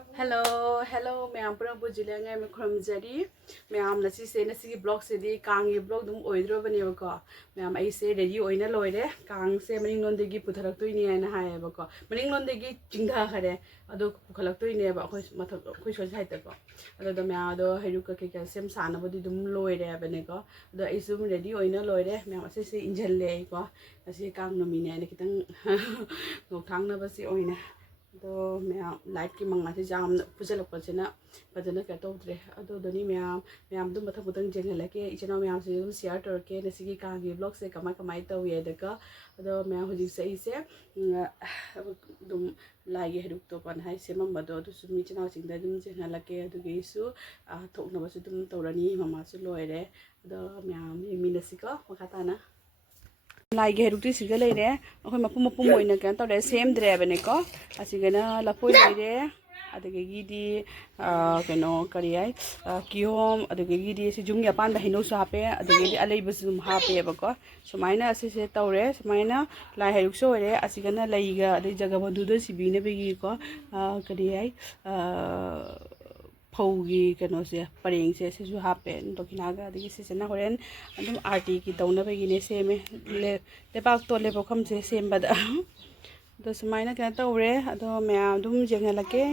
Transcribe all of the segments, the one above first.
Hello, hello, ma'am पुरा बुझिलेंगे मैं खुरमजरी ma'am नसीसे नसीगी blog से दी कांगी ब्लॉग दुम ओइद्रोबनेबको मैम ऐसे रेडी ओइना लोइरे कांग से मनिंग लोंदेगी पुथरक्तोइनी हायना हायबको मनिंग लोंदेगी चिंगा खरे अदो पुखलक्तोइनेबा अखोय मथक अखोय सोज हाइतको अदो मैम अदो हेरुका के सेम सानबदी दुम लोइरे बनेको अदो ऐसुम रेडी ओइना लोइरे मैम असेसे इंजल्ले को असे कांग नोमिने ने कितंग नोथांगनबसी ओइना तो मैं लाइट की मंगा से जाम पुजलपना फजना क्या तौद्रे अदोदनी मैम दुम मथक मुतंग जेंगलके इचना मैम से दुम शेयर तौरके नसीगी कांगी ब्लॉग से कमाय कमाय तौये दगा अदो मैं हुजी से इसे दुम लाइगे हेरुक तो पन हाय सेमबदो अदो सुमी चना चिंदा दुम जेंगलके अदुगेसु थोकनबसु दुम तौरनी ममासु लोइरे अदो मैम मिनसिको मखाताना लाइगे हेरुक्ति सिगा लेरे अखोय मपुम मपुम ओइना क्या तौरे सेमद्रेबनेको असिगना लपोय लेरे अदगेगिदी कनो करी हाय किहोम अदगेगिदी से जुंगी अपान हिनोसु हापे अदगेदी अलेबसु हापेबको सुमाइना असिसे तौरे सुमाइना लाई हेरुक्सो ओरे असिगना लैगा अदे जगबदुद सिबिने बेगिको करी हाय फौगी कनो से परेंग से सिसु हापे दोकिनागा अदगी सिसना होरेन अदुम आरटी की तौनबगिने सेमे लेपाक तो लेबोखम से सेमबदा तो सुमाइना क्या तौरे अदो मैम दुम जेंगलके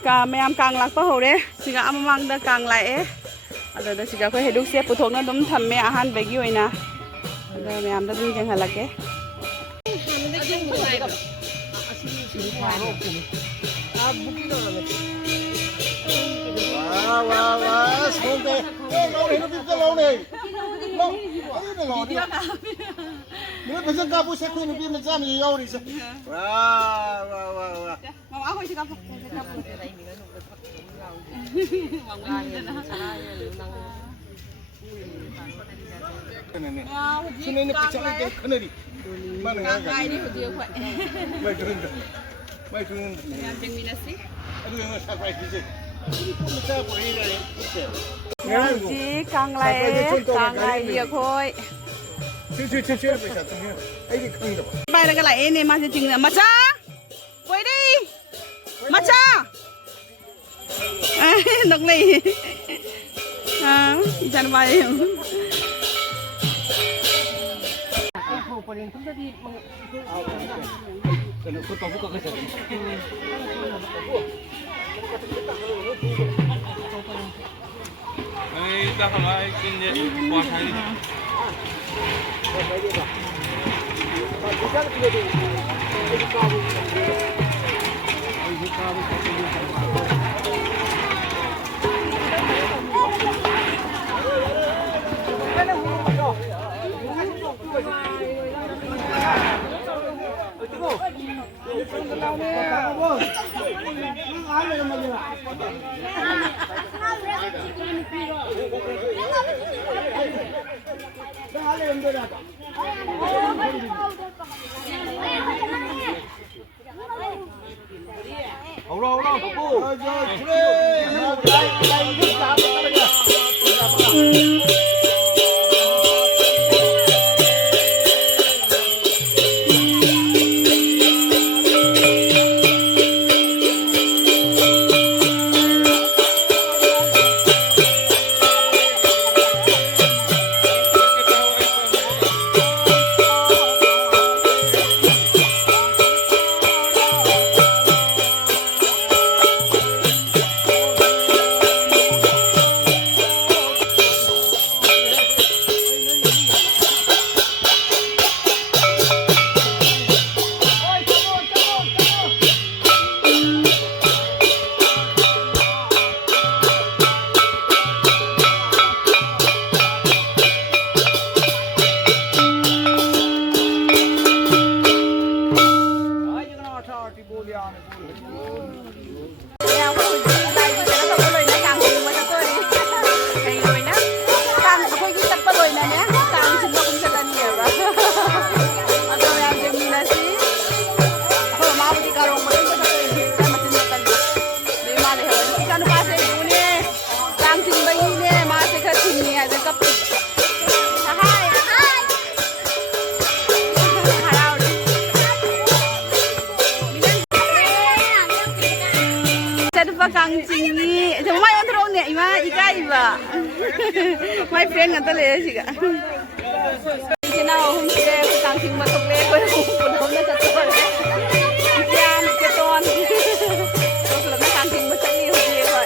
का मैम कांग लाकपा होरे सिगा अममांगदा कांग लाए अदो सिगा को हेडुक से पुथोकना दुम थम्मे आहान बेगी ओइना अदो मैम दा दुम जेंगलके वाह वाह वाह सुनते लाउने नो बिल्कुल लाउने मेरे भजन का पूछे कोई नहीं मैं जाम ये यारी से वाह वाह वाह वाह मामा कोई सिका सुने ने पिछले के खनरी मन गाय नहीं होती है मैं तुम मैम जेंगमिनसी अरे मैं साफाई कीजिए जी कांगलाई अखोय बायरगा लाए ने मासे चिंगना मचा कोई दे मचा नकलै हां जनबाय dah kalau ini buat hari ni. Ahaba kang chingi. Jom mai on throng ne ima ikai ba. My friend ngata le siga. Kina hum se kang ching ma tok le ko pun hom na chat ko. Jam ke ton. Tok la na kang ching ma chali ho je ba.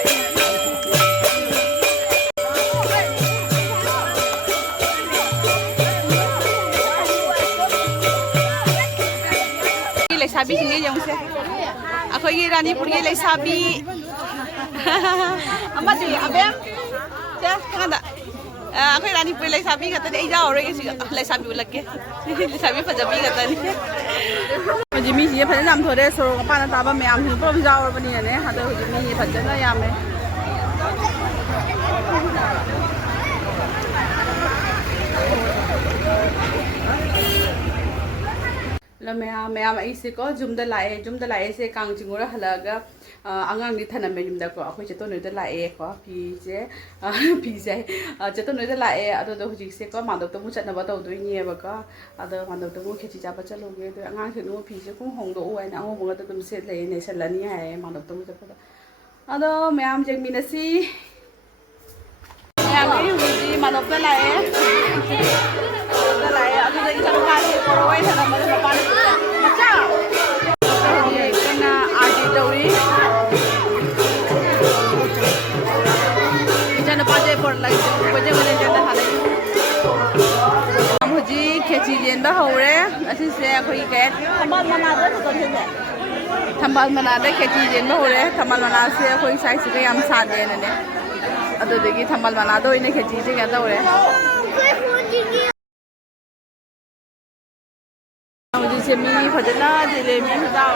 Le sabi singi jong se. Ako'y Ranipur gay sabi. Amadi abem. Ya, kanda. Ako'y Ranipur lay sabi kata ay daw ore kasi lay sabi ulag ke. Lay sabi pa jabi kata ni. Jimmy siya pa nam thore so pa na taba me am pro visa or bani ne hada Jimmy pa jana ya me. La मैं ऐसे को जुमदा लाए से Kong चिंगुरा हलागा आंगांग नि थाना में जुमदा को अखोय चतो नोदा लाए को पी से चतो नोदा लाए अदो दो हुजिक से को मादक तो मु चतना बा तौ दोइनी एबा को अदो मादक तो मु खेची जाबा चलोगे तो आंगांग से नो पी से को होंदो ओय ना हो बंगा तो तुम से ले ने सलनी है मादक तो मु चपदा अदो मैं आम जेक मिनसी मैं आगे हुजी मादक तो लाए अदुदगी चलकासे कोरवाई थाना मले मपान मचा ये कना आटी दौरी इजन पाजे पर लाई बजे बजे जदा हाले हम हुजी खेची जेंदा हौरे असी से अखोई के थंबाल मनादे तो थेने थंबाल मनादे खेची जेंदा हौरे थंबाल मना से अखोई साइज के हम सादे ने अदुदगी थंबाल मनादो इने खेची जेंदा हौरे मुझे मी फजना जिले मी हदाव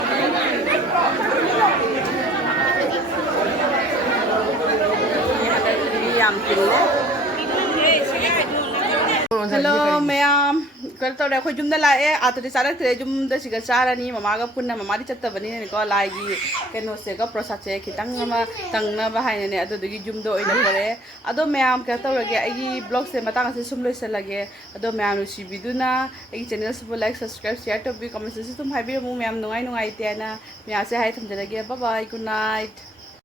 हेलो मैम कर तो रे जुम लाए आते चारक जुम चारनी ममागा पुनः ममादी चतबनी को लाइगी कनो से प्रसाद से खितंग तंगना हाइने जुमदो होरे अदो मैम क्या तौरगे ब्लॉग से मतंग से सुम लोइसलगे अदो मैम रुसिबिदुना चैनल से लाइक सब्सक्राइब शेयर तो कमेंट से तुम हाइबिरमु मैम नुंगाई नुंगाइतेना मैम से हाइ थमजरगे बाय बाय गुड नाइट।